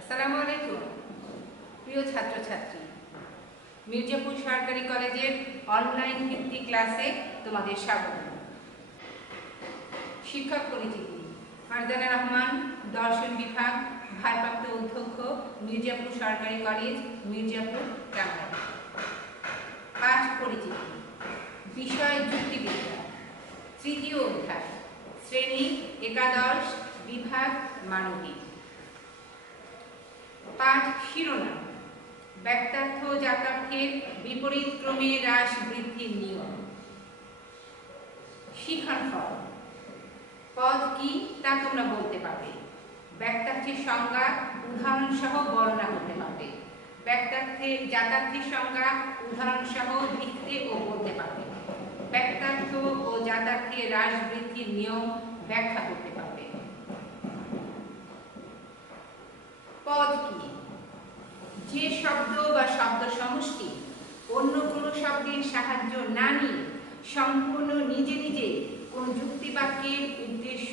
আসসালামু আলাইকুম প্রিয় ছাত্রছাত্রী, মির্জাপুর সরকারি কলেজের অনলাইন ভিত্তিক ক্লাসে তোমাদের স্বাগত। শিক্ষক পরিচিতি: ফারজানা রহমান, দর্শন বিভাগ, ভারপ্রাপ্ত অধ্যক্ষ, মির্জাপুর সরকারি কলেজ, মির্জাপুর, টাঙ্গাইল। পাঠ পরিচিতি: বিষয় যুক্তিবিদ্যা, তৃতীয় অধ্যায়, শ্রেণী একাদশ, বিভাগ মানবিক। পাঠ শিরোনাম: ব্যক্তার্থ জাতার্থের বিপরীত ক্রমে হ্রাস বৃদ্ধির নিয়ম। শিখন ফল: পদ কি তা তোমরা বলতে পারবে। ব্যক্তার্থের সংজ্ঞা উদাহরণ সহ বর্ণনা করতে পারবে। ব্যক্তার্থের জাতার্থের সংজ্ঞা উদাহরণ সহ লিখতে ও বলতে পারবে। ব্যক্তার্থ ও জাতার্থের হ্রাস বৃদ্ধির নিয়ম ব্যাখ্যা করতে পারবে। পদ কি? যে শব্দ বা শব্দ সমষ্টি অন্য কোনো শব্দের সাহায্য না নিয়ে সম্পূর্ণ নিজে নিজে কোন যুক্তিবাক্যের উদ্দেশ্য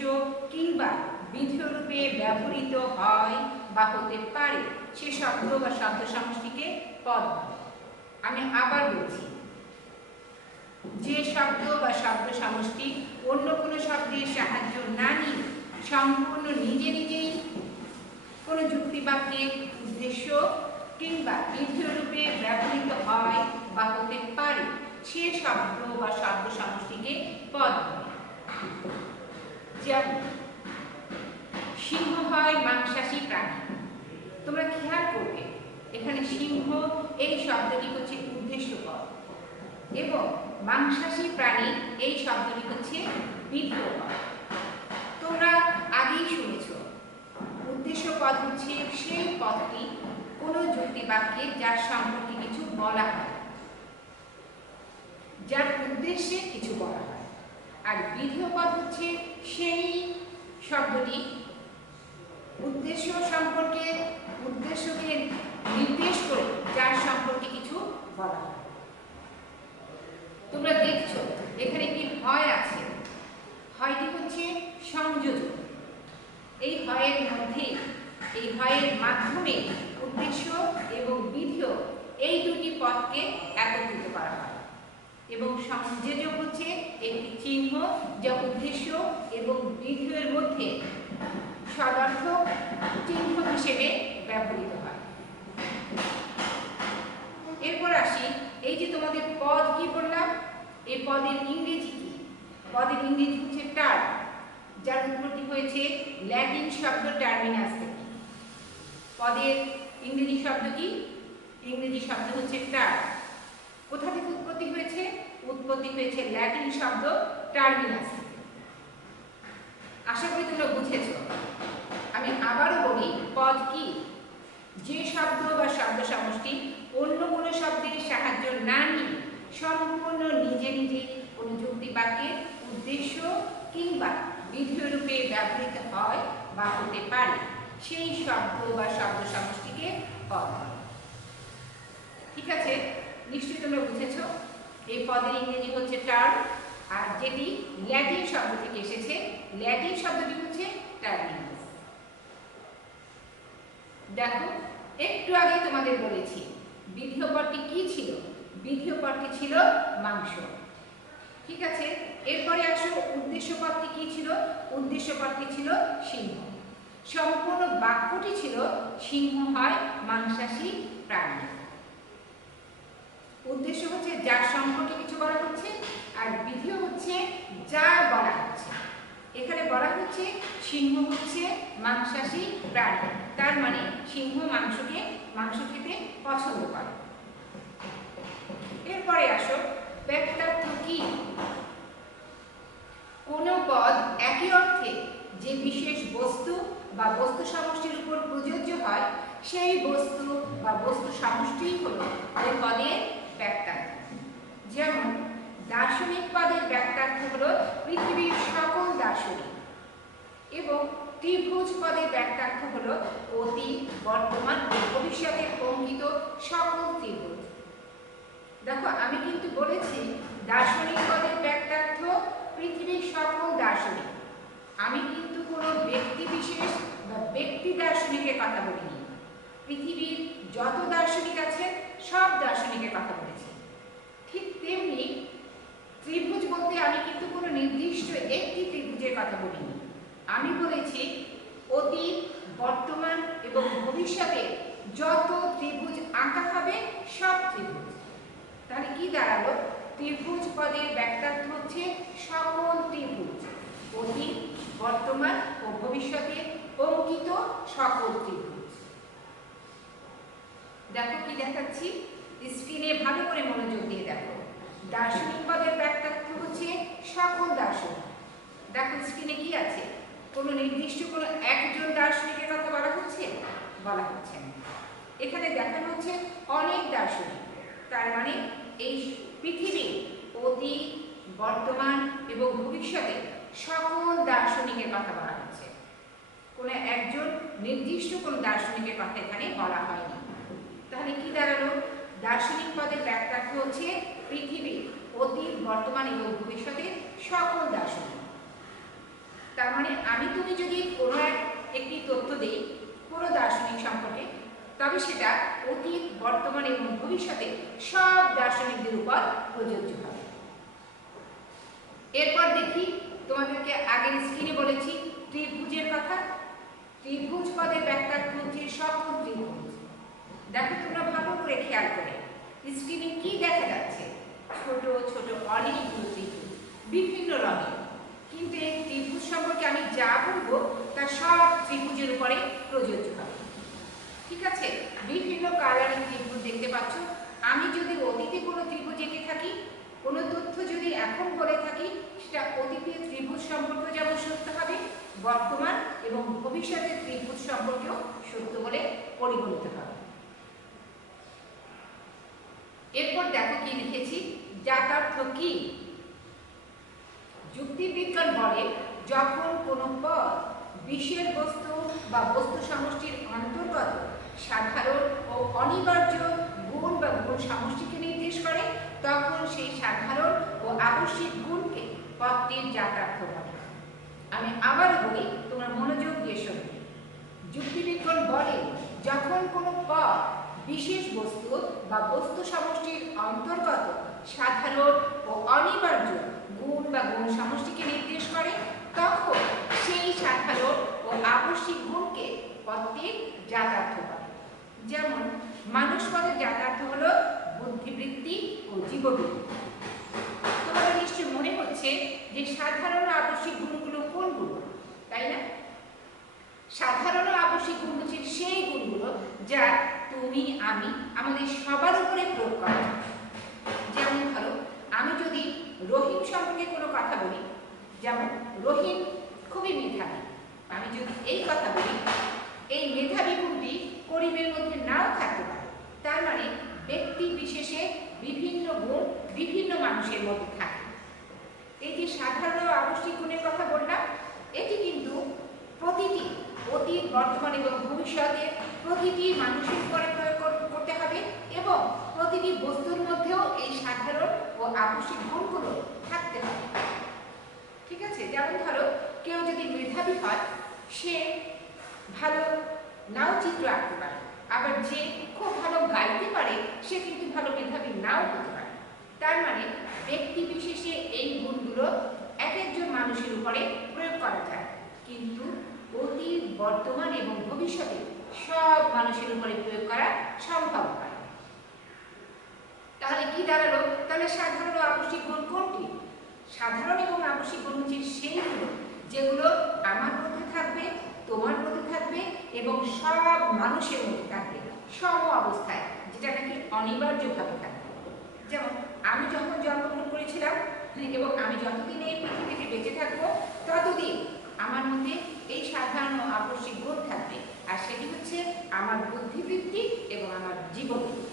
কিংবা বিধেয়রূপে ব্যবহৃত হয় বা হতে পারে সে শব্দ বা শব্দ সমষ্টিকে পদ বলে। আমি আবার বলছি, যে শব্দ বা শব্দ সমষ্টি অন্য কোনো শব্দের সাহায্য না নিয়ে সম্পূর্ণ নিজে নিজেই কোনো যুক্তিবাক্যের উদ্দেশ্য কিংবা বিধেয়রূপে ব্যবহৃত হয় বা হতে পারে সে শব্দ বা শব্দ সমষ্টিকে পদ বলে। যেমন সিংহ হয় মাংসাশী প্রাণী। তোমরা খেয়াল করবে এখানে সিংহ এই শব্দটি হচ্ছে উদ্দেশ্য পদ এবং মাংসাশী প্রাণী এই শব্দটি হচ্ছে বিধেয় পদ। তোমরা আগেই শুনেছ উদ্দেশ্য পদ হচ্ছে সেই পদটি কোনো যুক্তিবাক্যে যার সম্পর্কে কিছু বলা হয়, যার উদ্দেশ্যে কিছু বলা হয়। আর বিধেয় পদ হচ্ছে সেই শব্দটি উদ্দেশ্য সম্পর্কে উদ্দেশ্যকে নির্দেশ করে যার সম্পর্কে কিছু বলা হয়। তোমরা দেখছো এখানে কি হয় আছে। হয়টি হচ্ছে সংযোজন। এই হয়ের মধ্যে এই হয়ের মাধ্যমে উদ্দেশ্য এবং বিধেয় এই দুটি পদকে একত্রিত করা হয় এবং সংযোজক হচ্ছে একটি চিহ্ন যা উদ্দেশ্য এবং বিধেয়ের মধ্যে সদর্থক চিহ্ন হিসেবে ব্যবহৃত হয়। এরপর আসি, এই যে তোমাদের পদ কি বললাম, এই পদের ইংরেজি কি? পদের ইংরেজি হচ্ছে টার্ম, যার উৎপত্তি হয়েছে ল্যাটিন শব্দ টার্মিনাস থেকে। পদের ইংরেজি শব্দ কি? ইংরেজি শব্দ হচ্ছে টার্ম। কোথা থেকে উৎপত্তি হয়েছে? উৎপত্তি হয়েছে ল্যাটিন শব্দ টার্মিনাস থেকে। আশা করি তোমরা বুঝেছ। আমি আবারও বলি, পদ কি? যে শব্দ বা শব্দ সমষ্টি অন্য কোনো শব্দের সাহায্য না নিয়ে সম্পূর্ণ নিজে নিজে কোনো যুক্তিবাক্যের উদ্দেশ্য কিংবা বিধেয়রূপে ব্যবহৃত হয় বা হতে পারে সেই শব্দ বা শব্দ সমষ্টিকে পদ বলে। ঠিক আছে, নিশ্চয়ই তোমরা বুঝেছ। এই পদের ইংরেজি হচ্ছে টার্ম, আর যেটি ল্যাটিন শব্দ থেকে এসেছে, ল্যাটিন শব্দটি হচ্ছে টার্মিনাস। দেখো, একটু আগে তোমাদের বলেছি বিধেয় পদটি কি ছিল? বিধেয় পদটি ছিল মাংস। ঠিক আছে, এরপরে আসো উদ্দেশ্য পদটি কি ছিল? উদ্দেশ্য পদটি ছিল সিংহ। সম্পূর্ণ বাক্যটি ছিল সিংহ হয় মাংসাশী প্রাণী। উদ্দেশ্য হচ্ছে যার সম্পর্কে কিছু বলা হচ্ছে, আর বিধেয় হচ্ছে যা বলা হচ্ছে। এখানে বলা হচ্ছে সিংহ হচ্ছে মাংসাশী প্রাণী, তার মানে সিংহ মাংস খেতে পছন্দ করে। এরপরে আসো ব্যক্তার্থ কি? কোন পদ একই অর্থে যে বিশেষ বস্তু বা বস্তু সমষ্টির উপর প্রযোজ্য হয় সেই বস্তু বা বস্তু সমষ্টি হলো ওই পদের ব্যক্তার্থ। যেমন দার্শনিক পদের ব্যক্তার্থ হলো পৃথিবীর সকল দার্শনিক এবং ত্রিভুজ পদের ব্যক্তার্থ হলো অতীত, বর্তমান ও ভবিষ্যতে অঙ্কিত সকল ত্রিভুজ। দেখো, আমি কিন্তু বলেছি দার্শনিক পদের ব্যক্তার্থ পৃথিবীর সকল দার্শনিক। আমি কিন্তু কোনো ব্যক্তি বিশেষ বা ব্যক্তি দার্শনিকের কথা বলিনি। পৃথিবীর যত দার্শনিক আছে সব দার্শনিকের কথা বলেছি। ঠিক তেমনি ত্রিভুজ বলতে আমি কিন্তু কোনো নির্দিষ্ট একটি ত্রিভুজের কথা বলিনি। আমি বলেছি অতীত, বর্তমান এবং ভবিষ্যতে যত ত্রিভুজ আঁকা হবে সব ত্রিভুজ। তাহলে কি দাঁড়ালো? ত্রিভুজ পদের ব্যাখ্যার্থ হচ্ছে সকল ত্রিভুজ, অতীত, বর্তমান ও ভবিষ্যতে অঙ্কিত সকল ত্রিভুজ। দেখো কি দেখাচ্ছি, স্ক্রিনে ভালো করে মনোযোগ দিয়ে দেখো। দার্শনিক পদের ব্যাখ্যার্থ হচ্ছে সকল দার্শনিক। দেখো স্ক্রিনে কি আছে? কোনো নির্দিষ্ট কোনো একজন দার্শনিকের কথা বলা হচ্ছে? বলা হচ্ছে না। এখানে দেখানো হচ্ছে অনেক দার্শনিক। তার মানে এই পৃথিবীর অতীত, বর্তমান এবং ভবিষ্যতে সকল দার্শনিকের কথা বলা হচ্ছে। কোনো একজন নির্দিষ্ট কোনো দার্শনিকের কথা এখানে বলা হয়নি। তাহলে কি দাঁড়ালো? দার্শনিক পদের ব্যাখ্যার্থ হচ্ছে পৃথিবীর অতীত, বর্তমান এবং ভবিষ্যতের সকল দার্শনিক। তার মানে তুমি যদি কোনো একটি তথ্য দেই কোনো দার্শনিক সম্পর্কে, তবে সেটা অতীত, বর্তমান এবং ভবিষ্যতে সব দার্শনিকদের উপর প্রযোজ্য হবে। এরপর দেখি, তোমাদেরকে আগের স্ক্রিনে বলেছি ত্রিভুজের কথা। ত্রিভুজ পদের ব্যাখ্যার্থ হচ্ছে সকল ত্রিভুজ। দেখো তোমরা ভালো করে খেয়াল করে স্ক্রিনে কি দেখা যাচ্ছে? ছোট ছোট অনেকগুলো ত্রিভুজ, বিভিন্ন রঙের। কিন্তু এই ত্রিভুজ সম্পর্কে আমি যা বলবো তা সব ত্রিভুজের উপরে প্রযোজ্য হবে। ঠিক আছে? বিভিন্ন কালারের ত্রিভুজ দেখতে পাচ্ছ। আমি যদি অতীতে কোনো ত্রিভুজ এঁকে থাকি, কোনো তথ্য যদি এখন বলে থাকি, সেটা অতীতের ত্রিভুজ সম্পর্কে যেমন সত্য হবে, বর্তমান এবং ভবিষ্যতের ত্রিভুজ সম্পর্কেও সত্য বলে পরিগণিত হবে। এরপর দেখো কি লিখেছি, জাতার্থ কি? যুক্তিবিজ্ঞান বলে যখন কোনো পদ বিশেষ বস্তু বা বস্তু সমষ্টির অন্তর্গত সাধারণ ও অনিবার্য গুণ বা গুণ সমষ্টিকে নির্দেশ করে, তখন সেই সাধারণ ও আবশ্যিক গুণকে পদটির জাতার্থ বলে। আমি আবার বলি, তোমরা মনোযোগ দিয়ে শুনবে। যুক্তিবিজ্ঞান বলে যখন কোনো পদ বিশেষ বস্তু বা বস্তু সমষ্টির অন্তর্গত সাধারণ ও অনিবার্য গুণ বা গুণ সমষ্টিকে নির্দেশ করে, তখন সেই সাধারণ ও আবশ্যিক গুণকে পদটির জাতার্থ বলে। যেমন মানুষ পদের জাতার্থ হলো বুদ্ধিবৃত্তি ও জীববৃত্তি। তোমাদের নিশ্চয় মনে হচ্ছে যে সাধারণ ও আবশ্যিক গুণগুলো কোনগুলো, তাই না? সাধারণ ও আবশ্যিক গুণ হচ্ছে সেই গুণগুলো যা তুমি, আমি, আমাদের সবার উপরে প্রয়োগ করা যায়। যেমন ধরো, আমি যদি রহিম সম্পর্কে কোনো কথা বলি, যেমন রহিম খুবই মেধাবী, আমি যদি এই কথা বলি, এই মেধাবী গুণটি করিমের মধ্যে নাও থাকতে পারে। তার মানে ব্যক্তি বিশেষে বিভিন্ন গুণ বিভিন্ন মানুষের মধ্যে থাকে। এই যে সাধারণ ও আবশ্যিক গুণের কথা বললাম, এটি কিন্তু প্রতিটি অতীত, বর্তমান এবং ভবিষ্যতে প্রতিটি মানুষের উপরে প্রয়োগ করতে হবে এবং প্রতিটি বস্তুর মধ্যেও এই সাধারণ ও আবশ্যিক গুণগুলো থাকতে হবে। ঠিক আছে? যেমন ধরো, কেউ যদি মেধাবী হয়, সে ভালো নাও চিত্র আঁকতে পারে, আবার যে খুব ভালো গাইতে পারে সে কিন্তু ভালো মেধাবী নাও হতে পারে। তার মানে ব্যক্তি বিশেষে এই গুণগুলো এক একজন মানুষের উপরে প্রয়োগ করা যায়, কিন্তু অতীত, বর্তমান এবং ভবিষ্যতে সব মানুষের উপরে প্রয়োগ করা সম্ভব হয়। তাহলে কি দাঁড়ালো? তাহলে সাধারণ ও আবশ্যিক গুণ কোনটি? সাধারণ এবং আবশ্যিক গুণ হচ্ছে সেইগুলো যেগুলো আমার মধ্যে থাকবে, তোমার মধ্যে থাকবে এবং সব মানুষের মধ্যে থাকবে সম অবস্থায়, যেটা নাকি অনিবার্যভাবে থাকবে। যেমন আমি যখন জন্মগ্রহণ করেছিলাম এবং আমি যতদিন এই পৃথিবীতে বেঁচে থাকবো ততদিন আমার মধ্যে এই সাধারণ ও আবশ্যিক গুণ থাকবে, আর সেটি হচ্ছে আমার বুদ্ধিবৃত্তি এবং আমার জীববৃত্তি।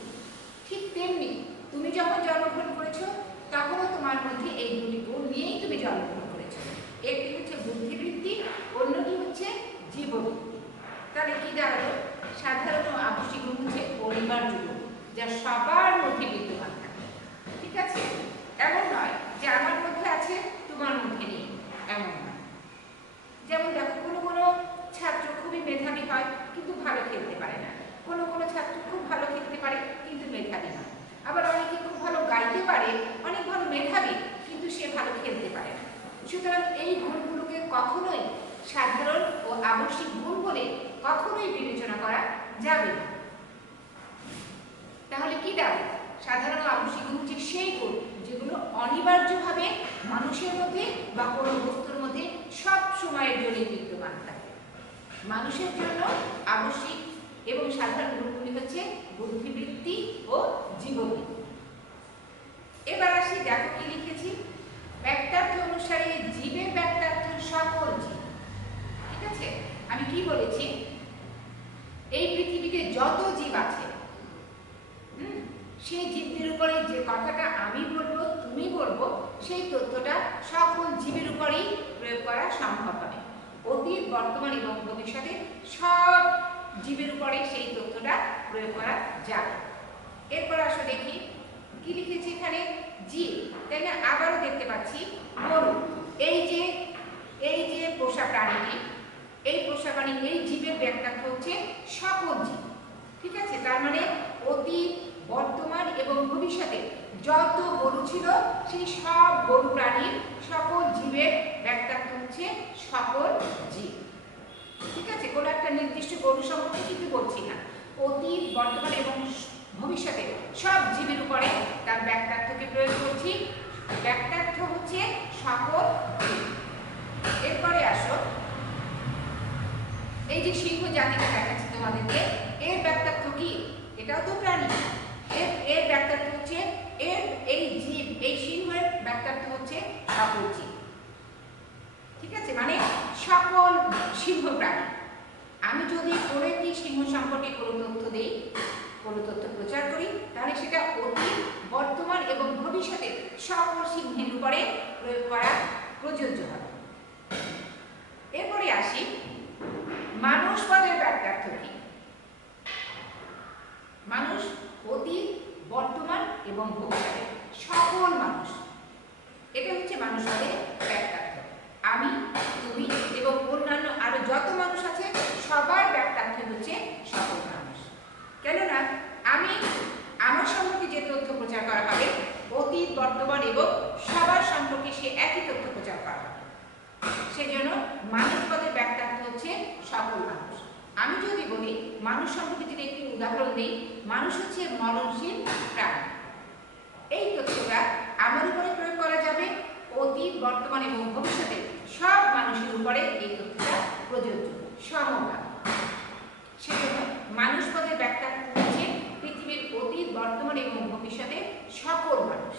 ঠিক তেমনি তুমি যখন জন্মগ্রহণ করেছো তখনও তোমার মধ্যে এই দুটি গুণ নিয়েই তুমি জন্মগ্রহণ করেছো। একটি হচ্ছে বুদ্ধিবৃত্তি, অন্যটি হচ্ছে জীববৃত্তি। তাহলে কি দাঁড়ালো? সাধারণ ও আবশ্যিক গুণ হচ্ছে অনিবার্য গুণ, যা সবার মধ্যে বিদ্যমান থাকে। ঠিক আছে? এমন নয় যে আমার মধ্যে আছে তোমার মধ্যে নেই, এমন নয়। যেমন দেখো, কোনো কোনো ছাত্র খুবই মেধাবী হয় কিন্তু ভালো খেলতে পারে না, কোনো ছাত্র খুব ভালো খেলতে পারে কিন্তু মেধাবী না, আবার অনেকে খুব ভালো গাইতে পারে, অনেক ভালো মেধাবী কিন্তু সে ভালো খেলতে পারে না। সুতরাং এই গুণগুলোকে কখনোই সাধারণ ও আবশ্যিক গুণ বলে কখনোই বিবেচনা করা যাবে না। তাহলে কি দাঁড়ায়? সাধারণ ও আবশ্যিক গুণ হচ্ছে সেই গুণ যেগুলো অনিবার্যভাবে মানুষের মধ্যে বা কোনো বস্তুর মধ্যে সব সময়ের জন্য বিদ্যমান থাকে। মানুষের জন্য আবশ্যিক এবং সাধারণ গুণগুলি হচ্ছে বুদ্ধিবৃত্তি ও জীববৃত্তি। এবার আসি, দেখো কি লিখেছি, বাক্যার্থ অনুসারে জীবের বাক্যার্থ সকল জীব। ঠিক আছে, আমি কি বলেছি, এই পৃথিবীতে যত জীব আছে সেই জীবদের উপরে যে কথাটা আমি বলবো, তুমি বলবো, সেই তথ্যটা সকল জীবের উপরেই প্রয়োগ করা সম্ভব হবে। অতীত, বর্তমান এবং ভবিষ্যতে সব জীবের উপরে সেই তথ্যটা প্রয়োগ করা যাবে। এরপর আসো দেখি কি লিখেছি এখানে, জীব, তাই না? আবারও দেখতে পাচ্ছি গরু, এই যে পোষা প্রাণীটি, এই পোষা প্রাণী, এই জীবের বাক্যার্থ হচ্ছে সকল জীব। ঠিক আছে, তার মানে অতীত, বর্তমান এবং ভবিষ্যতে যত গরু ছিল সেই সব গরু প্রাণীর, সকল জীবের বাক্যার্থ হচ্ছে সকল জীব। ঠিক আছে, কোনো একটা নির্দিষ্ট গরু সম্পর্কে কিন্তু বলছি না, অতীত, বর্তমান এবং ভবিষ্যতে সব জীবের উপরে তার বাক্যার্থকে প্রয়োগ করছি। বাক্যার্থ হচ্ছে সকল জীব। এরপরে আসো, এই যে সিংহ জাতিটা দেখাচ্ছি তোমাদেরকে, এর বাক্যার্থ কি? এটাও তো প্রাণী। এর বাক্যার্থ হচ্ছে, এই জীব, এই সিংহের বাক্যার্থ হচ্ছে সকল জীব। ঠিক আছে, মানে সকল সিংহ প্রাণী। আমি যদি কোনো একটি সিংহ সম্পর্কে কোনো তথ্য দেই, কোনো তথ্য প্রচার করি, তাহলে সেটা অতীত, বর্তমান এবং ভবিষ্যতে সকল সিংহের উপরে প্রয়োগ করা প্রযোজ্য হবে। এরপরে আসি, মানুষ পদের বাক্যার্থ কি? মানুষ অতীত, বর্তমান এবং ভবিষ্যতে সকল মানুষ, এটা হচ্ছে মানুষ পদের বাক্যার্থ। আমি, তুমি এবং অন্যান্য আরো যত মানুষ আছে সবার বাক্যার্থ হচ্ছে সকল মানুষ। কেননা আমার সম্পর্কে যে তথ্য প্রচার করা হবে, অতীত, বর্তমান এবং সবার সম্পর্কে সে একই তথ্য প্রচার করা হবে। সেজন্য মানুষ পদের বাক্যার্থ হচ্ছে সকল মানুষ। আমি যদি বলি, মানুষ সম্পর্কে যদি একটি উদাহরণ দিই, মানুষ হচ্ছে মরণশীল প্রাণী, এই তথ্যটা আমার উপরে প্রয়োগ করা যাবে, অতীত, বর্তমান এবং ভবিষ্যতে সব মানুষের উপরে এই তথ্যটা প্রযোজ্য, সমভাবে। সেজন্য মানুষ পদের বাক্যার্থ হচ্ছে পৃথিবীর অতীত, বর্তমান এবং ভবিষ্যতে সকল মানুষ।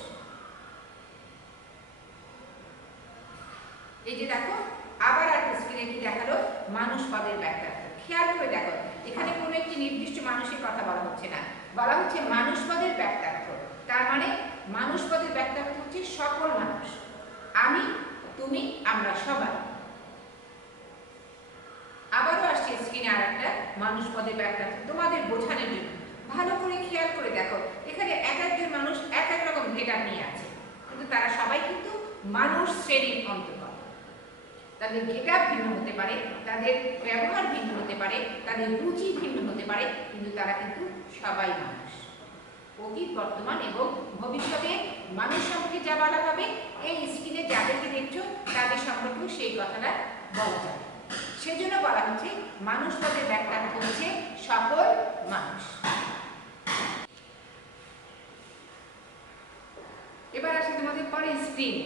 এই যে দেখো, আবার আর স্ক্রিনে কি দেখালো, মানুষ পদের বাক্যার্থ। খেয়াল করে দেখো, এখানে কোনো একটি নির্দিষ্ট মানুষের কথা বলা হচ্ছে না, বলা হচ্ছে মানুষ পদের বাক্যার্থ। তার মানে মানুষ পদের বাক্যার্থ হচ্ছে সকল মানুষ, আমি, তুমি, আমরা সবাই। আবারও আসছে স্ক্রিনে আর একটা মানুষ পদের বাক্যার্থ তোমাদের বোঝানোর জন্য। ভালো করে খেয়াল করে দেখো, এখানে এক একজন মানুষ এক এক রকম গেটআপ নিয়ে আছে, কিন্তু তারা সবাই কিন্তু মানুষ শ্রেণীর অন্তর্গত। তাদের গেটআপ ভিন্ন হতে পারে, তাদের ব্যবহার ভিন্ন হতে পারে, তাদের রুচি ভিন্ন হতে পারে, কিন্তু তারা কিন্তু সবাই মানুষ। অতীত, বর্তমান এবং ভবিষ্যতে মানুষ সম্পর্কে যা বলা হবে, এই স্ক্রিনে যাদেরকে দেখছো তাদের সম্পর্কেও সেই কথাটা বলা যাবে। সেজন্য বলা হচ্ছে মানুষ পদের বাক্যার্থ হচ্ছে সকল মানুষ। এবার আসে তোমাদের পরের স্ক্রিন।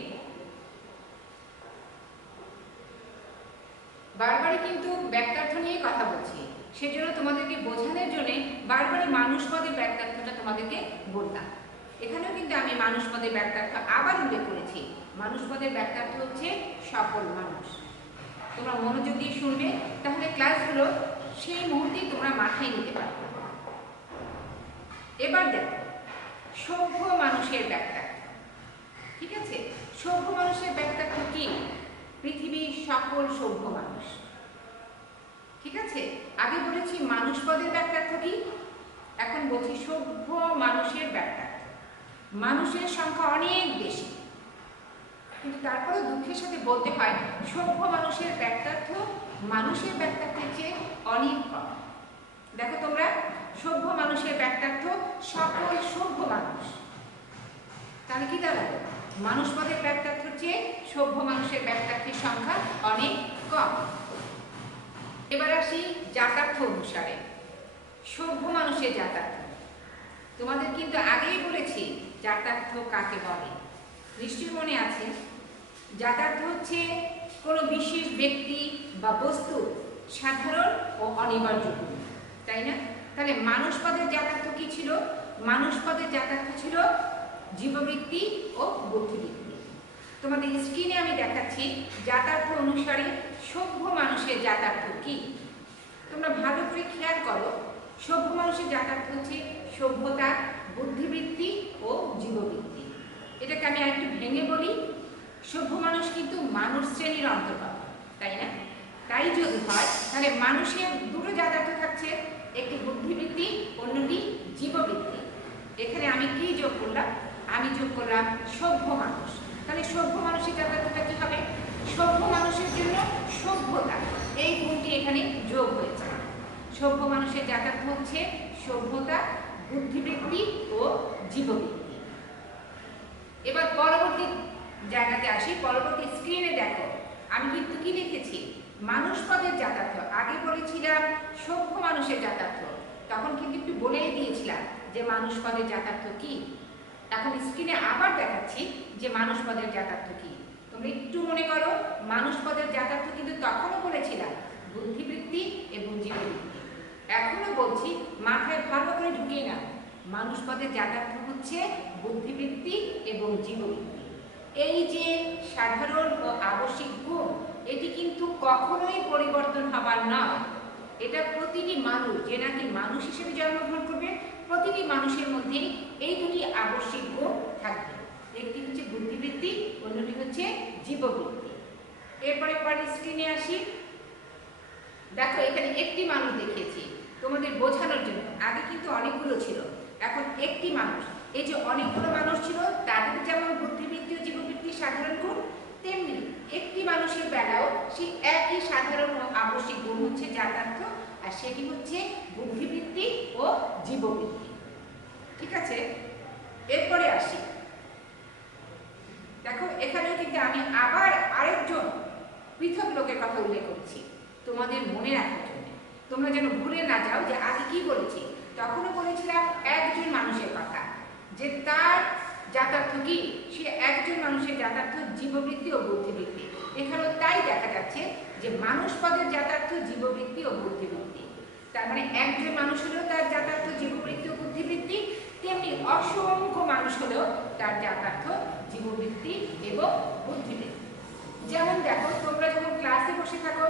বারবারই কিন্তু বাক্যার্থ নিয়ে কথা বলছি, সেজন্য তোমাদেরকে বোঝানোর জন্য বারবারই মানুষ পদের বাক্যার্থটা তোমাদেরকে বললাম। এখানেও কিন্তু আমি মানুষ পদের বাক্যার্থ আবার উল্লেখ করেছি, মানুষ পদের বাক্যার্থ হচ্ছে সকল মানুষ। তোমরা মনোযোগ দিয়ে শুনবে, তাহলে ক্লাসগুলো সেই মুহূর্তেই তোমরা মাথায় নিতে পারবে। এবার দেখো, সভ্য মানুষের বাক্যার্থ। ঠিক আছে, সভ্য মানুষের বাক্যার্থ কি? পৃথিবীর সকল সভ্য মানুষ। ঠিক আছে, আগে বলেছি মানুষ পদের বাক্যার্থ কি, এখন বলছি সভ্য মানুষের বাক্যার্থ। মানুষের সংখ্যা অনেক বেশি, কিন্তু তারপরে দুঃখের সাথে বলতে হয় সভ্য মানুষের বাক্যার্থ মানুষের বাক্যার্থের চেয়ে অনেক কম। দেখো তোমরা, সভ্য মানুষ ব্যাপ্তার্থ সকল সভ্য মানুষ। তাহলে কি দাঁড়ালো? মানুষ পদের ব্যাপ্তার্থের চেয়ে সভ্য মানুষের ব্যাপ্তার্থের সংখ্যা অনেক কম। এবার আসি জাতার্থ অনুসারে সভ্য মানুষের জাতার্থ। তোমাদের কিন্তু আগেই বলেছি জাতার্থ কাকে বলে, নিশ্চয়ই মনে আছে। জাতার্থ হচ্ছে কোনো বিশেষ ব্যক্তি বা বস্তু সাধারণ ও অনিবার্য গুণ, তাই না? তাহলে মানুষ পদের জাতার্থ কি ছিল? মানুষ পদের জাতার্থ ছিল জীববৃত্তি ও বুদ্ধিবৃত্তি। তোমাদের স্ক্রিনে আমি দেখাচ্ছি জাতার্থ অনুসারে সভ্য মানুষের জাতার্থ কি। তোমরা ভালো করে খেয়াল করো, সভ্য মানুষের জাতার্থ হচ্ছে সভ্যতা, বুদ্ধিবৃত্তি ও জীববৃত্তি। এটাকে আমি আরেকটু ভেঙে বলি, সভ্য মানুষ কিন্তু মানুষ শ্রেণীর অন্তর্গত, তাই না? তাই যদি হয় তাহলে মানুষের দুটো জাতার্থ থাকছে, একটি বুদ্ধিবৃত্তি, অন্যটি জীববৃত্তি। এখানে আমি কি যোগ করলাম? আমি যোগ করলাম সভ্য মানুষ। তাহলে সভ্য মানুষের জাতার্থটা কি হবে? সভ্য মানুষের জন্য সভ্যতা, এই গুণটি এখানে যোগ হয়েছে। সভ্য মানুষের জাতার্থ হচ্ছে সভ্যতা, বুদ্ধিবৃত্তি ও জীববৃত্তি। এবার পরবর্তী জায়গাতে আসি, পরবর্তী স্ক্রিনে দেখো আমি কিন্তু কি লিখেছি? মানুষ পদের জাতার্থ। আগে বলেছিলাম সভ্য মানুষের জাতার্থ, তখন কিন্তু একটু বলেই দিয়েছিলাম যে মানুষ পদের জাতার্থ কি। এখন স্ক্রিনে আবার দেখাচ্ছি যে মানুষ পদের জাতার্থ কি। তোমরা একটু মনে করো, মানুষ পদের জাতার্থ কিন্তু তখনও বলেছিলাম বুদ্ধিবৃত্তি এবং জীববৃত্তি। এখনো বলছি, মাথায় ভালো করে ঢুকিয়ে নাও, মানুষ পদের জাতার্থ হচ্ছে বুদ্ধিবৃত্তি এবং জীববৃত্তি। এই যে সাধারণ ও আবশ্যিক গুণ, এটি কিন্তু কখনোই পরিবর্তন হবার নয়। এটা প্রতিটি মানুষ যে নাকি মানুষ হিসেবে জন্মগ্রহণ করবে, প্রতিটি মানুষের মধ্যেই এই দুটি আবশ্যিক গুণ থাকবে। একটি হচ্ছে বুদ্ধিবৃত্তি, অন্যটি হচ্ছে জীববৃত্তি। এরপরে পরের স্ক্রিনে আসি। দেখো এখানে একটি মানুষ দেখিয়েছি তোমাদের বোঝানোর জন্য। আগে কিন্তু অনেকগুলো ছিল, এখন একটি মানুষ। এই যে অনেকগুলো মানুষ ছিল তাদের যেমন বুদ্ধিবৃত্তি ও জীববৃত্তি সাধারণ গুণ, তেমনি একটি মানুষের বেলাও সেই একই সাধারণ ও আবশ্যিক গুণ হচ্ছে জাতার্থ, আর সেটি হচ্ছে বুদ্ধিবৃত্তি ও জীববৃত্তি। ঠিক আছে, এরপরে আসি। দেখো এখানেও কিন্তু আমি আবার আরেকজন পৃথক লোকের কথা উল্লেখ করছি তোমাদের মনে রাখার জন্য, তোমরা যেন ভুলে না যাও যে আগে কি বলেছি। তখনও বলেছিলাম একজন মানুষের কথা, যে তার জাতার্থ কি? সে একজন মানুষের জাতার্থ জীববৃত্তি ও বুদ্ধিবৃত্তি। এখানেও তাই দেখা যাচ্ছে যে মানুষ পদের জাতার্থ জীববৃত্তি ও বুদ্ধিবৃত্তি। তার মানে একজন মানুষ হলেও তার জাতার্থ জীববৃত্তি ও বুদ্ধিবৃত্তি, তেমনি অসংখ্য মানুষ হলেও তার জাতার্থ জীববৃত্তি এবং বুদ্ধিবৃত্তি। যেমন দেখো, তোমরা যখন ক্লাসে বসে থাকো,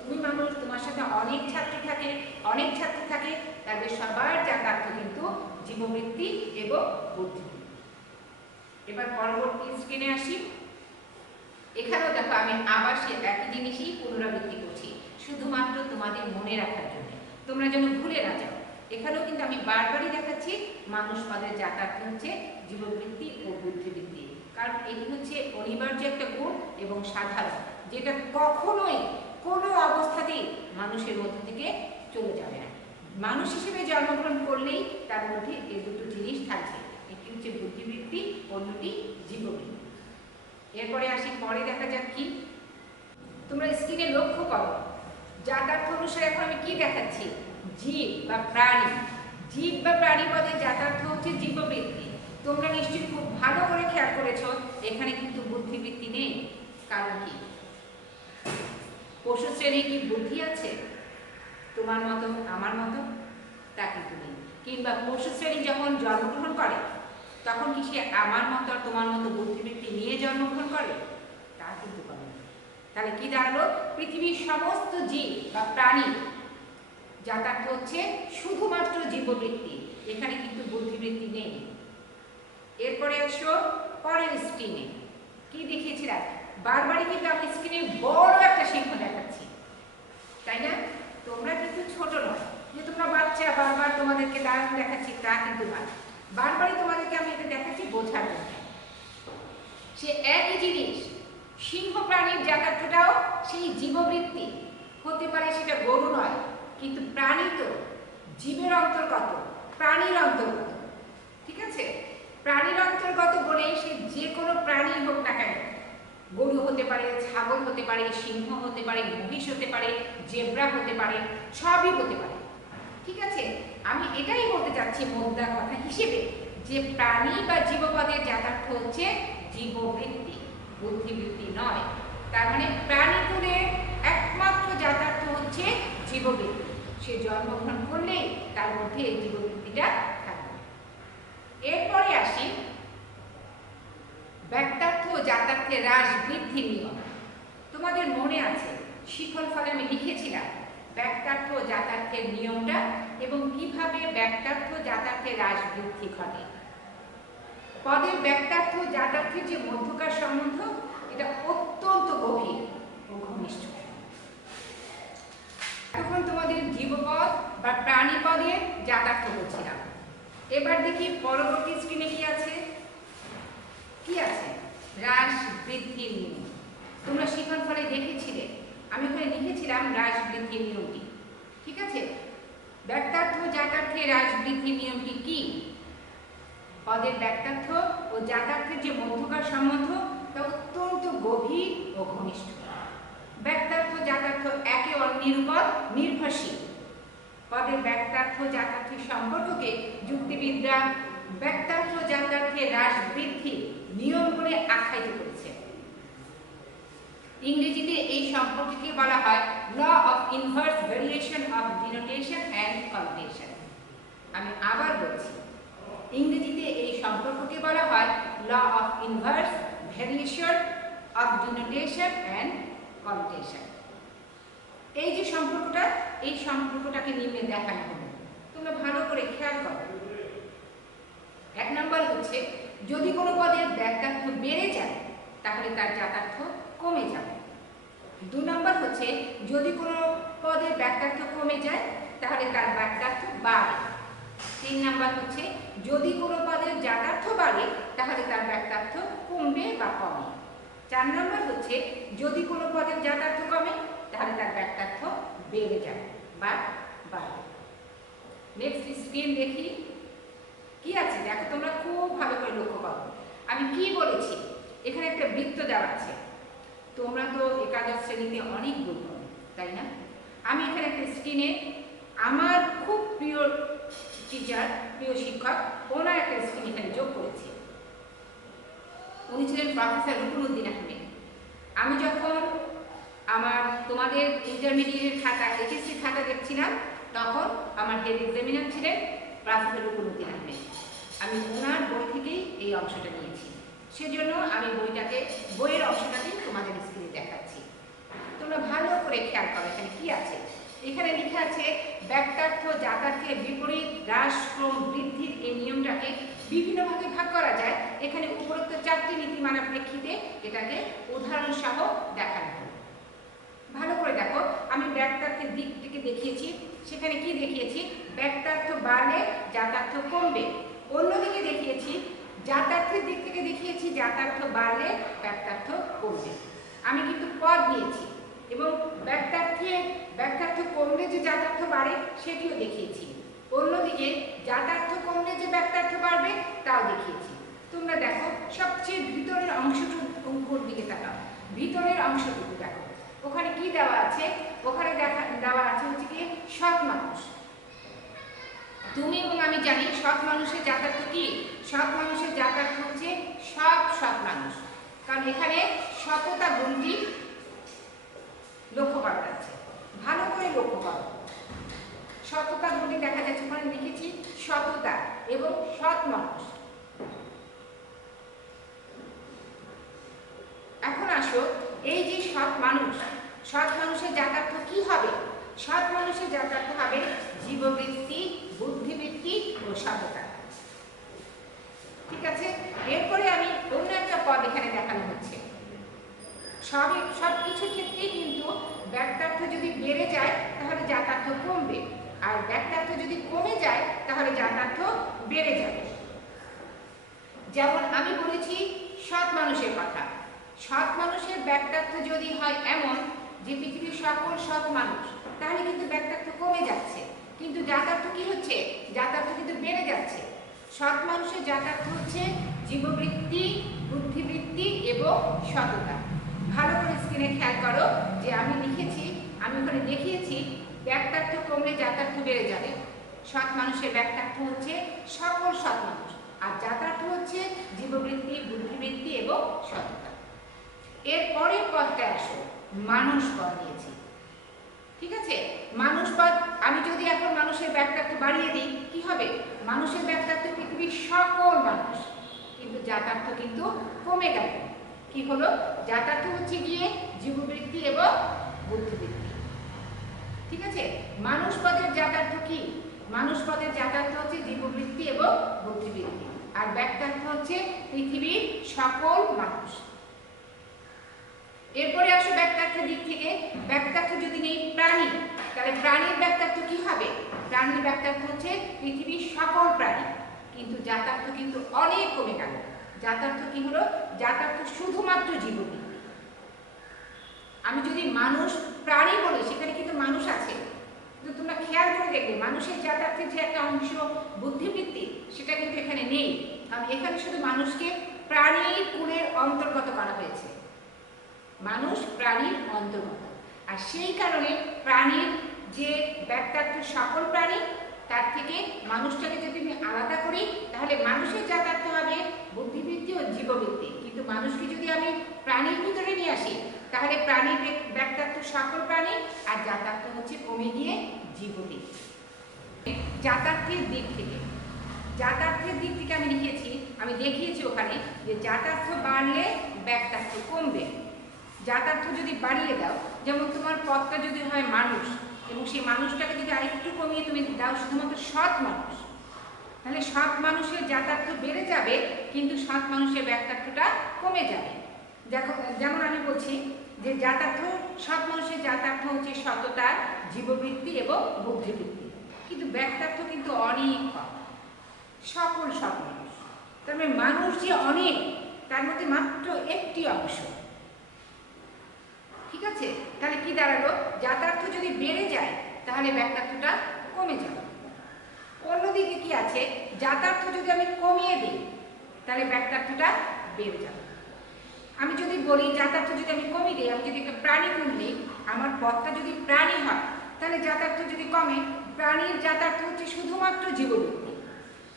তুমি মানুষ, তোমার সাথে অনেক ছাত্রী থাকে, তাদের সবার জাতার্থ কিন্তু জীববৃত্তি এবং বুদ্ধিবৃত্তি। এবার পরবর্তী স্ক্রিনে আসি। এখানেও দেখো আমি আবার সে একই জিনিসই পুনরাবৃত্তি করছি, শুধুমাত্র তোমাদের মনে রাখার জন্য, তোমরা যেন ভুলে না যাও। এখানেও কিন্তু আমি বারবারই দেখাচ্ছি মানুষ পদের জাতার্থ হচ্ছে জীববৃত্তি ও বুদ্ধিবৃত্তি, কারণ এটি হচ্ছে অনিবার্য একটা গুণ এবং সাধারণ, যেটা কখনোই কোনো অবস্থাতেই মানুষের মধ্যে থেকে চলে যাবে না। মানুষ হিসেবে জন্মগ্রহণ করলেই তার মধ্যে এই দুটো জিনিস থাকবে, একটি হচ্ছে বুদ্ধিবৃত্তি, অন্যটি জীববৃত্তি। এরপরে আসি, পরে দেখা যাক কি। তোমরা স্ক্রিনে লক্ষ্য করো, জাতার্থ অনুসারে এখন আমি কি দেখাচ্ছি? জীব বা প্রাণী। জীব বা প্রাণী পদের জাতার্থ হচ্ছে জীববৃত্তি। তোমরা নিশ্চয়ই খুব ভালো করে খেয়াল করেছো, এখানে কিন্তু বুদ্ধিবৃত্তি নেই। কারণ কি? পশু শ্রেণী কি বুদ্ধি আছে তোমার মতো আমার মতো? তা কিন্তু নেই। কিংবা পশু শ্রেণী যখন জন্মগ্রহণ করে, তখন কি সে আমার মতো আর তোমার মতো বুদ্ধিবৃত্তি নিয়ে জন্মগ্রহণ করে? তা কিন্তু করে না। তাহলে কি দাঁড়ালো? পৃথিবীর সমস্ত জীব বা প্রাণী জাতার্থ হচ্ছে শুধুমাত্র জীববৃত্তি, এখানে কিন্তু বুদ্ধিবৃত্তি নেই। এরপরে আসো পরের স্ক্রিনে। কি দেখিয়েছিলাম? বারবারই কিন্তু আমি স্ক্রিনে বড় একটা সিংহ দেখাচ্ছি, তাই না? তোমরা কিন্তু ছোট নয় যে তোমরা বাচ্চা, বারবার তোমাদেরকে দাঁড়ানো দেখাচ্ছি, তা কিন্তু না। বারবারই তোমাদেরকে আমি এটা দেখাচ্ছি বোঝার জন্য। সে একই জিনিস, সিংহ প্রাণীর জাতার্থটাও সেই জীববৃত্তি হতে পারে, সেটা গরু নয়, কিন্তু প্রাণী তো জীবের অন্তর্গত, প্রাণীর অন্তর্গত। ঠিক আছে, প্রাণীর অন্তর্গত বলে সে যে কোনো প্রাণী হোক না কেন, গরু হতে পারে, ছাগল হতে পারে, সিংহ হতে পারে, মহিষ হতে পারে, জেব্রা হতে পারে, সবই হতে পারে। ঠিক আছে, আমি এটাই বলতে চাচ্ছি মোদ্দা কথা হিসেবে যে প্রাণী বা জীবপদের যাতার্থ হচ্ছে জীববৃত্তি, বুদ্ধিবৃত্তি নয়। তার মানে প্রাণীকুলের একমাত্র যাতার্থ হচ্ছে জীববৃত্তি। সে জন্মগ্রহণ করলেই তার মধ্যে এই জীববৃত্তিটা থাকবে। এরপরে আসি ব্যক্তার্থ ও যাতার্থের হ্রাস বৃদ্ধির নিয়ম। তোমাদের মনে আছে শিখন ফলে আমি লিখেছিলাম ব্যক্তার্থ ও যাতার্থের নিয়মটা এবং কিভাবে ব্যক্তার্থ যাতার্থের হ্রাস বৃদ্ধি ঘটে। পদের ব্যক্তার্থ ও যাতার্থের যে মধ্যকার সম্বন্ধ এটা অত্যন্ত গভীর ও ঘনিষ্ঠ। এখন তোমাদের জীবপদ বা প্রাণী পদের যাতার্থ বলছিলাম। এবার দেখি পরবর্তী স্ক্রিনে কি আছে। কি আছে? হ্রাস বৃদ্ধির নিয়ম। তোমরা শিখন ফলে দেখেছিলে, আমি ওখানে লিখেছিলাম হ্রাস বৃদ্ধির নিয়মটি। ঠিক আছে, ব্যক্তার্থ যাতার্থের হ্রাস বৃদ্ধির নিয়মটি কি? পদের ব্যক্তার্থ ও যাতার্থের যে মধ্যকার সম্বন্ধ তা অত্যন্ত গভীর ও ঘনিষ্ঠ। ব্যক্তার্থ যাতার্থ একে অন্যের উপর নির্ভরশীল। পদের ব্যক্তার্থ যাতার্থের সম্পর্ককে যুক্তিবিদরা ব্যক্তার্থ যাতার্থের হ্রাস বৃদ্ধির নিয়ম বলে আখ্যায়িত করেছে। ইংরেজিতে এই সম্পর্ককে বলা হয় law of inverse variation of denotation and connotation. আমি আবার বলছি, ইংরেজিতে এই সম্পর্ককে বলা হয় law of inverse variation of denotation and connotation. এই যে সম্পর্কটা, এই সম্পর্কটাকে নিম্নে দেখানো হলো, তোমরা ভালো করে খেয়াল করো। 1 নম্বর হচ্ছে যদি কোনো পদের ব্যক্তার্থ বেড়ে যায় তাহলে তার যাতার্থ কমে যাবে। 2 নম্বর হচ্ছে যদি কোনো পদের ব্যক্তার্থ কমে যায় তাহলে তার ব্যক্তার্থ বাড়ে। 3 নম্বর হচ্ছে যদি কোনো পদের যাতার্থ বাড়ে তাহলে তার ব্যক্তার্থ কমবে বা কমে। 4 নম্বর হচ্ছে যদি কোনো পদের যাতার্থ কমে তাহলে তার ব্যক্তার্থ বেড়ে যায় বা বাড়ে। নেক্সট স্ক্রিন দেখি কি আছে। দেখো তোমরা খুব ভালো করে লক্ষ্য করো আমি কি বলেছি। এখানে একটা বৃত্ত দেওয়া আছে। তোমরা তো একাদশ শ্রেণীতে অনেক বই পড়ো, তাই না? আমি এখানে একটা স্ক্রিনে আমার খুব প্রিয় টিচার, প্রিয় শিক্ষক, ওনার একটা স্ক্রিন এখানে যোগ করেছি। উনি ছিলেন প্রফেসর রুকুনুদ্দিন আহমেদ। আমি যখন তোমাদের ইন্টারমিডিয়েটের খাতা, এইচএসসি খাতা দেখছিলাম, তখন আমার হেড এক্সামিনার ছিলেন প্রফেসর রুকুনুদ্দিন আহমেদ। আমি ওনার বই থেকেই এই অংশটা নিয়েছি, সেজন্য আমি বইয়ের অংশটাকেই তোমাদের স্ক্রিনে দেখাচ্ছি। তোমরা ভালো করে খেয়াল করো এখানে কি আছে। এখানে লেখা আছে ব্যক্তার্থ যাতার্থের বিপরীত হ্রাস ক্রম বৃদ্ধির এই নিয়মটাকে বিভিন্ন ভাগে ভাগ করা যায়। এখানে উপরোক্ত 4টি নীতিমালার প্রেক্ষিতে এটাকে উদাহরণ সহ দেখানো হলো। ভালো করে দেখো, আমি ব্যক্তার্থের দিক থেকে দেখিয়েছি। সেখানে কি দেখিয়েছি? ব্যক্তার্থ বাড়লে যাতার্থ কমবে। অন্যদিকে দেখিয়েছি যাতার্থের দিক থেকে দেখিয়েছি যাতার্থ বাড়লে ব্যক্তার্থ কমবে। আমি কিন্তু পদ নিয়েছি এবং ব্যক্তার্থ কমলে যে যাতার্থ বাড়ে সেটিও দেখিয়েছি। অন্যদিকে যাতার্থ কমলে যে ব্যক্তার্থ বাড়বে তাও দেখিয়েছি। তোমরা দেখো সবচেয়ে ভিতরের অংশটুকুর দিকে তাকাও। ভিতরের অংশটুকু দেখো, ওখানে কি দেওয়া আছে? ওখানে দেওয়া আছে হচ্ছে কি সৎ মানুষ। তুমি এবং আমি জানি সৎ মানুষের যাতার্থ কি? সৎ মানুষের যাতার্থ হচ্ছে সৎ মানুষ, কারণ এখানে সততা গুণটি লক্ষ্য করা যাচ্ছে। ভালো করে লক্ষ্য করো, সততা গুণটি দেখা যাচ্ছে। ওখানে লিখেছি সততা এবং সৎ মানুষ। এখন আসো, এই যে সৎ মানুষের যাতার্থ কি হবে? সৎ মানুষের যাতার্থ হবে জীববৃত্তি, বুদ্ধিবৃত্তি ও সততা। ঠিক আছে, এরপরে আমি অন্য একটা পদ এখানে দেখানো হচ্ছে। সব কিছুর ক্ষেত্রেই কিন্তু ব্যক্তার্থ যদি বেড়ে যায় তাহলে যাতার্থ কমবে, আর ব্যক্তার্থ যদি কমে যায় তাহলে যাতার্থ বেড়ে যাবে। যেমন আমি বলেছি সৎ মানুষের কথা। সৎ মানুষের ব্যক্তার্থ যদি হয় এমন যে পৃথিবীর সকল সৎ মানুষ, তাহলে কিন্তু ব্যক্তার্থ কমে যাচ্ছে। কিন্তু জাতার্থ কি হচ্ছে? জাতার্থ কিন্তু বেড়ে যাচ্ছে। সৎ মানুষের জাতার্থ হচ্ছে জীববৃত্তি, বুদ্ধিবৃত্তি এবং সততা। ভালো করে স্ক্রিনে খেয়াল করো যে আমি লিখেছি, আমি ওখানে দেখিয়েছি ব্যক্তার্থ কমলে জাতার্থ বেড়ে যাবে। সৎ মানুষের ব্যক্তার্থ হচ্ছে সকল সৎ মানুষ, আর জাতার্থ হচ্ছে জীববৃত্তি, বুদ্ধিবৃত্তি এবং সততা। এর পরের পদটা আসো, মানুষ পদ নিয়েছি। ঠিক আছে, মানুষ পদ আমি যদি এখন মানুষের ব্যক্তার্থ বাড়িয়ে দিই কি হবে? মানুষের ব্যক্তার্থ পৃথিবীর সকল মানুষ, কিন্তু জাতার্থ কিন্তু কমে গেল। কি হলো? জাতার্থ হচ্ছে গিয়ে জীববৃত্তি এবং বুদ্ধিবৃত্তি। ঠিক আছে, মানুষ পদের জাতার্থ কি? মানুষ পদের জাতার্থ হচ্ছে জীববৃত্তি এবং বুদ্ধিবৃত্তি, আর ব্যক্তার্থ হচ্ছে পৃথিবীর সকল মানুষ। এরপরে আসো ব্যক্তার্থের দিক থেকে। ব্যক্তার্থ যদি নেই প্রাণী, তাহলে প্রাণীর ব্যক্তার্থ কি হবে? প্রাণীর ব্যক্তার্থ হচ্ছে পৃথিবীর সকল প্রাণী, কিন্তু জাতার্থ কিন্তু অনেক কমে গেল। জাতার্থ কি হলো? জাতার্থ শুধুমাত্র জীববৃত্তি। আমি যদি মানুষ প্রাণী বলি সেখানে কিন্তু মানুষ আছে, কিন্তু তোমরা খেয়াল করে দেখবে মানুষের জাতার্থের যে একটা অংশ বুদ্ধিবৃত্তি সেটা কিন্তু এখানে নেই, কারণ এখানে শুধু মানুষকে প্রাণীর কুলের অন্তর্গত করা হয়েছে। মানুষ প্রাণীর অন্তর্গত, আর সেই কারণে প্রাণীর যে ব্যক্তার্থ সকল প্রাণী, তার থেকে মানুষটাকে যদি আমি আলাদা করি তাহলে মানুষের জাতার্থ হবে বুদ্ধিবৃত্তি ও জীববৃত্তি, কিন্তু মানুষকে যদি আমি প্রাণীর ভিতরে নিয়ে আসি তাহলে প্রাণীর ব্যক্তার্থ সকল প্রাণী, আর জাতার্থ হচ্ছে কমে গিয়ে জীববৃত্তি। জাতার্থের দিক থেকে, জাতার্থের দিক থেকে আমি লিখেছি, আমি দেখিয়েছি ওখানে যে জাতার্থ বাড়লে ব্যক্তার্থ কমবে। জাতার্থ যদি বাড়িয়ে দাও, যেমন তোমার পদটা যদি হয় মানুষ এবং সেই মানুষটাকে যদি আরেকটু কমিয়ে তুমি দাও শুধুমাত্র সৎ মানুষ, তাহলে সৎ মানুষের জাতার্থ বেড়ে যাবে, কিন্তু সৎ মানুষের ব্যক্তার্থটা কমে যাবে। যেমন আমি বলছি যে জাতার্থ, সৎ মানুষের জাতার্থ হচ্ছে সততা, জীববৃত্তি এবং বুদ্ধিবৃত্তি, কিন্তু ব্যক্তার্থ কিন্তু অনেক কম, সকল সৎ মানুষ। তার মানে মানুষ যে অনেক, তার মধ্যে মাত্র একটি অংশ। ঠিক আছে, তাহলে কি দাঁড়ালো? জাতার্থ যদি বেড়ে যায় তাহলে ব্যক্তার্থটা কমে যাবে। অন্যদিকে কি আছে? জাতার্থ যদি আমি কমিয়ে দিই তাহলে ব্যক্তার্থটা বেড়ে যাবে। আমি যদি বলি জাতার্থ যদি আমি কমিয়ে দিই, আমি যদি একটা প্রাণী কুল দিই, আমার পদটা যদি প্রাণী হয় তাহলে জাতার্থ যদি কমে, প্রাণীর জাতার্থ হচ্ছে শুধুমাত্র জীববৃত্তি।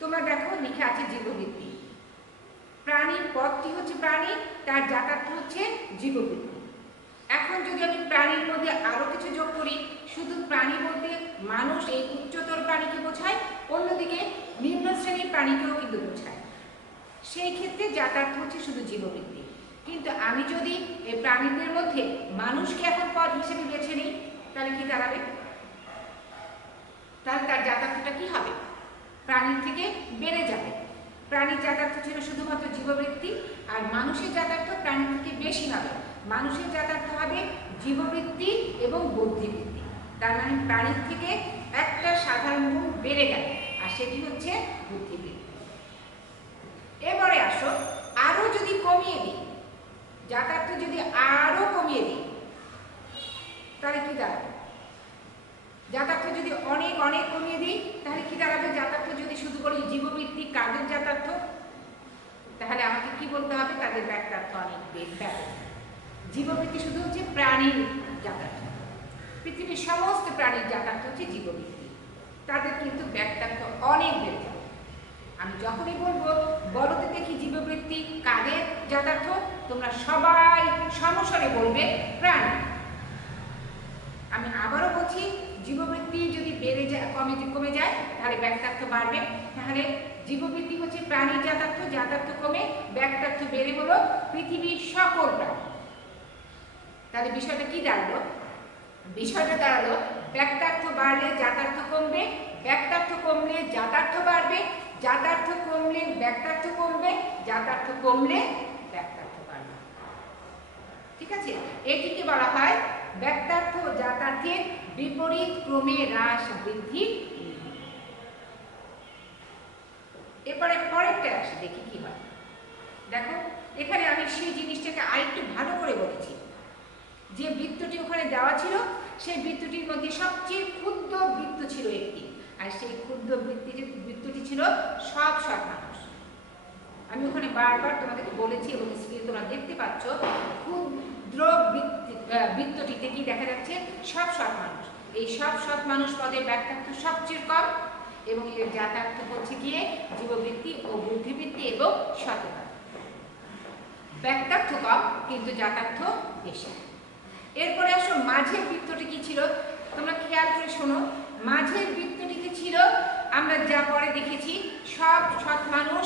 তোমরা দেখো লিখে আছে জীববৃত্তি, প্রাণীর পদটি হচ্ছে প্রাণী, তার জাতার্থ হচ্ছে জীববৃত্তি। এখন যদি আমি প্রাণীর মধ্যে আরো কিছু যোগ করি, শুধু প্রাণী বলতে মানুষ এই উচ্চতর প্রাণীকে বোঝায়, অন্যদিকে নিম্ন শ্রেণীর প্রাণীকেও কিন্তু বোঝায়, সেই ক্ষেত্রে জাতার্থ হচ্ছে শুধু জীববৃত্তি। কিন্তু আমি যদি এই প্রাণীদের মধ্যে মানুষকে এখন পদ হিসেবে বেছে নিই তাহলে কি দাঁড়াবে? তাহলে তার জাতার্থটা কি হবে? প্রাণীর থেকে বেড়ে যাবে। প্রাণীর জাতার্থ ছিল শুধুমাত্র জীববৃত্তি, আর মানুষের জাতার্থ প্রাণীর থেকে বেশি হবে। মানুষের জাতার্থ হবে জীববৃত্তি এবং বুদ্ধিবৃত্তি। তার মানে প্রাণীর থেকে একটা সাধারণ গুণ বেড়ে গেল, আর সেটি হচ্ছে বুদ্ধিবৃত্তি। এবারে আসো, আরো যদি কমিয়ে দিই, জাতার্থ যদি আরো কমিয়ে দিই তাহলে কি দাঁড়াবে? জাতার্থ যদি অনেক অনেক কমিয়ে দিই তাহলে কি দাঁড়াবে? জাতার্থ যদি শুধু বলি জীববৃত্তি কাদের জাতার্থ, তাহলে আমাকে কি বলতে হবে? তাদের ব্যক্তার্থ অনেক বেড়ে। জীববৃত্তি শুধু হচ্ছে প্রাণীর জাতার্থ, পৃথিবীর সমস্ত প্রাণীর জাতার্থ হচ্ছে জীববৃত্তি, তাদের কিন্তু ব্যক্তার্থ অনেক বেড়ে যাবে। আমি যখনই বলবো বলতে দেখি জীববৃত্তি কাদের জাতার্থ, তোমরা সবাই সমস্বরে বলবে প্রাণী। আমি আবারও বলছি, জীববৃত্তি যদি বেড়ে যায়, কমে যায় তাহলে ব্যক্তার্থ বাড়বে। তাহলে জীববৃত্তি হচ্ছে প্রাণীর জাতার্থ, জাতার্থ কমে ব্যক্তার্থ বেড়ে হলো পৃথিবীর সকল প্রাণী। তাহলে বিষয়টা কি দাঁড়ালো? বিষয়টা দাঁড়ালো ব্যক্তার্থ বাড়লে জাতার্থ কমবে, ব্যক্তার্থ কমলে জাতার্থ বাড়বে, জাতার্থ কমলে ব্যক্তার্থ কমবে, জাতার্থ কমলে ব্যক্তার্থ বাড়বে। ঠিক আছে, এটিকে বলা হয় ব্যক্তার্থ ও জাতার্থের বিপরীত ক্রমে হ্রাস বৃদ্ধি। এবারে পরেরটা আসে, দেখি কি হয়। দেখো এখানে আমি সেই জিনিসটাকে আরেকটু ভালো করে বলেছি, যে বৃত্তটি ওখানে দেওয়া ছিল সেই বৃত্তটির মধ্যে সবচেয়ে ক্ষুদ্র বৃত্ত ছিল একটি, আর সেই ক্ষুদ্র বৃত্তটি ছিল সব সৎ মানুষ। আমি ওখানে বারবার তোমাদেরকে বলেছি এবং স্ক্রিনে তোমরা দেখতে পাচ্ছ, ক্ষুদ্র বৃত্তটিতে কি দেখা যাচ্ছে? সব সৎ মানুষ। এই সব সৎ মানুষ পদের ব্যাখ্যার্থ সবচেয়ে কম এবং এর যাতার্থ হচ্ছে গিয়ে জীববৃত্তি ও বুদ্ধিবৃত্তি এবং সততা। ব্যাখ্যার্থ কম কিন্তু যাতার্থ বেশি। এরপরে আসো মাঝের বৃত্তটি কি ছিল, তোমরা খেয়াল করে শোনো। মাঝের বৃত্তটিতে ছিল, আমরা যা পরে দেখেছি, সব সৎ মানুষ,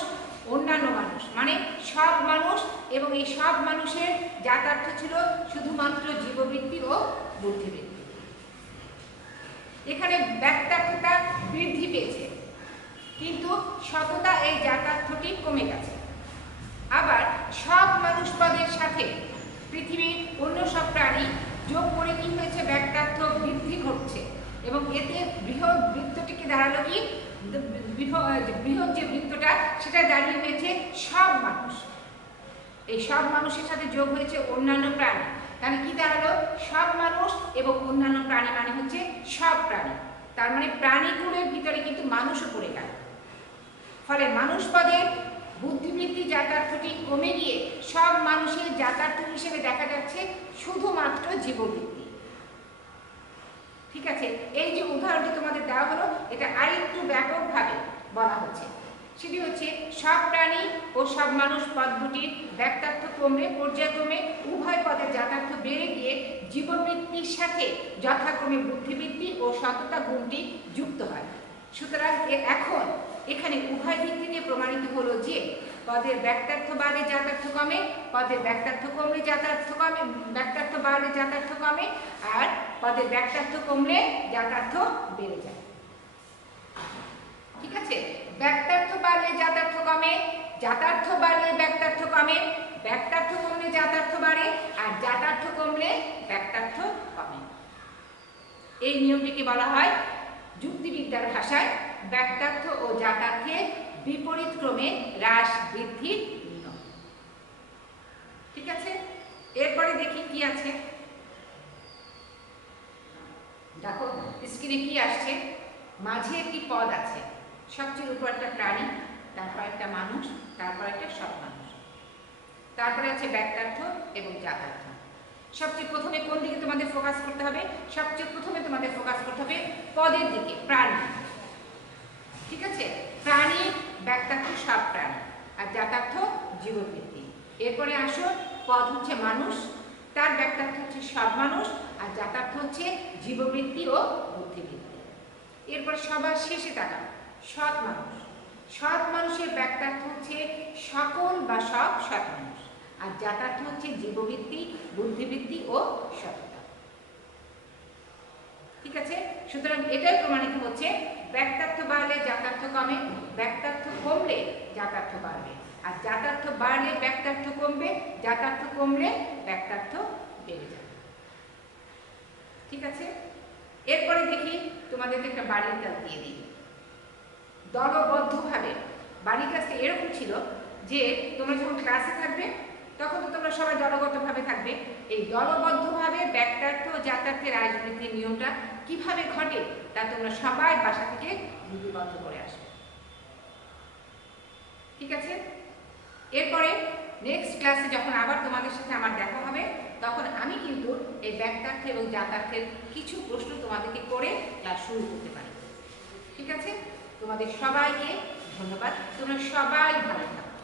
অন্যান্য মানুষ, মানে সব মানুষ, এবং এই সব মানুষের যাতার্থ ছিল শুধুমাত্র জীববৃত্তি ও বুদ্ধিবৃত্তি। এখানে ব্যাখ্যার্থটা বৃদ্ধি পেয়েছে কিন্তু সততা এই যাতার্থটি কমে গেছে। আবার সব মানুষ পদের সাথে পৃথিবীর অন্য সব প্রাণী যোগ করে কি হয়েছে? ব্যাখ্যার্থ বৃদ্ধি ঘটছে এবং এতে বৃহৎ বৃত্তটিকে দাঁড়ালো কি? বৃহৎ যে বৃত্তটা সেটা দাঁড়িয়ে হয়েছে সব মানুষ। এই সব মানুষের সাথে যোগ হয়েছে অন্যান্য প্রাণী, তাহলে কি দাঁড়ালো? সব মানুষ এবং অন্যান্য প্রাণী মানে হচ্ছে সব প্রাণী। তার মানে প্রাণীগুলোর ভিতরে কিন্তু মানুষও পড়ে গেল। ফলে মানুষ পদের বুদ্ধিবৃত্তি যাতার্থটি কমে গিয়ে সব মানুষের যাতার্থ হিসেবে দেখা যাচ্ছে শুধুমাত্র জীববৃত্তি। ঠিক আছে, এই যে উদাহরণটি তোমাদের দেওয়া হলো, এটা আরেকটু ব্যাপকভাবে বলা হচ্ছে। সেটি হচ্ছে সব প্রাণী ও সব মানুষ পদ দুটির ব্যাখ্যার্থ কমলে পর্যায়ক্রমে উভয় পদের যাতার্থ বেড়ে গিয়ে জীববৃত্তির সাথে যথাক্রমে বুদ্ধিবৃত্তি ও সততা গুণটি যুক্ত হয়। সুতরাং এখন এখানে উভয় দিক থেকে প্রমাণিত হলো যে পদের ব্যাখ্যার্থ বাড়লে যাতার্থ কমে, পদের ব্যাখ্যার্থ কমলে যাতার্থ কমে, ব্যাখ্যার্থ বাড়লে যাতার্থ কমে, আর পদের ব্যাখ্যার্থ কমলে যাতার্থ বেড়ে যায়। ঠিক আছে, ব্যাখ্যার্থ বাড়লে যাতার্থ কমে, যাতার্থ বাড়লে ব্যাখ্যার্থ কমে, ব্যাখ্যার্থ কমলে যাতার্থ বাড়ে, আর যাতার্থ কমলে ব্যাখ্যার্থ কমে। এই নিয়মটিকে বলা হয় যুক্তিবিদ্যার ভাষায় ব্যাখ্যার্থ ও যাতার্থের বিপরীত ক্রমে হ্রাস বৃদ্ধির নিয়ম। ঠিক আছে, এরপরে দেখি কি আছে। দেখো স্ক্রিনে কি আসছে, মাঝে একটি পদ আছে, সবচেয়ে উপর একটা প্রাণী, তারপর একটা মানুষ, তারপর একটা সব মানুষ, তারপরে আছে ব্যাখ্যার্থ এবং যাতার্থ। সবচেয়ে প্রথমে কোন দিকে তোমাদের ফোকাস করতে হবে? সবচেয়ে প্রথমে তোমাদের ফোকাস করতে হবে পদের দিকে, প্রাণী। ঠিক আছে, প্রাণী ব্যাখ্যার্থ সব প্রাণী, আর যাতার্থ জীববৃত্তি। এরপরে আসো পদ হচ্ছে মানুষ, তার ব্যাখ্যার্থ হচ্ছে সব মানুষ, আর যাতার্থ হচ্ছে জীববৃত্তি ও বুদ্ধিবৃত্তি। এরপরে সবার শেষে তাকাও, সৎ মানুষ। সৎ মানুষের ব্যাখ্যার্থ হচ্ছে সকল বা সব সৎ মানুষ, আর যাতার্থ হচ্ছে জীববৃত্তি, বুদ্ধিবৃত্তি ও সততা। ঠিক আছে, সুতরাং এটাই প্রমাণিত হচ্ছে ব্যাখ্যার্থ বাড়লে যাতার্থ কমে, ব্যাখ্যার্থ কমলে যাতার্থ বাড়বে, আর যাতার্থ বাড়লে ব্যাখ্যার্থ কমবে, যাতার্থ কমলে ব্যাখ্যার্থ বেড়ে যাবে। ঠিক আছে, এরপরে দেখি তোমাদেরকে একটা বাড়ির কাজ দিয়ে দিই। দলবদ্ধভাবে বাড়ির কাজটা এরকম ছিল যে তোমরা যখন ক্লাসে থাকবে তখন তো তোমরা সবাই দলগতভাবে থাকবে। এই দলবদ্ধভাবে ব্যাখ্যার্থ ও যাতার্থের হ্রাস বৃদ্ধির নিয়মটা কিভাবে ঘটে তা তোমরা সবাই বাসা থেকে লিপিবদ্ধ করে আসবে। ঠিক আছে, এরপরে নেক্সট ক্লাসে যখন আবার তোমাদের সাথে আমার দেখা হবে তখন আমি কিন্তু এই ব্যাখ্যার্থ এবং যাতার্থের কিছু প্রশ্ন তোমাদেরকে করে ক্লাস শুরু করতে পারি। ঠিক আছে, তোমাদের সবাইকে ধন্যবাদ, তোমরা সবাই ভালো থাকো।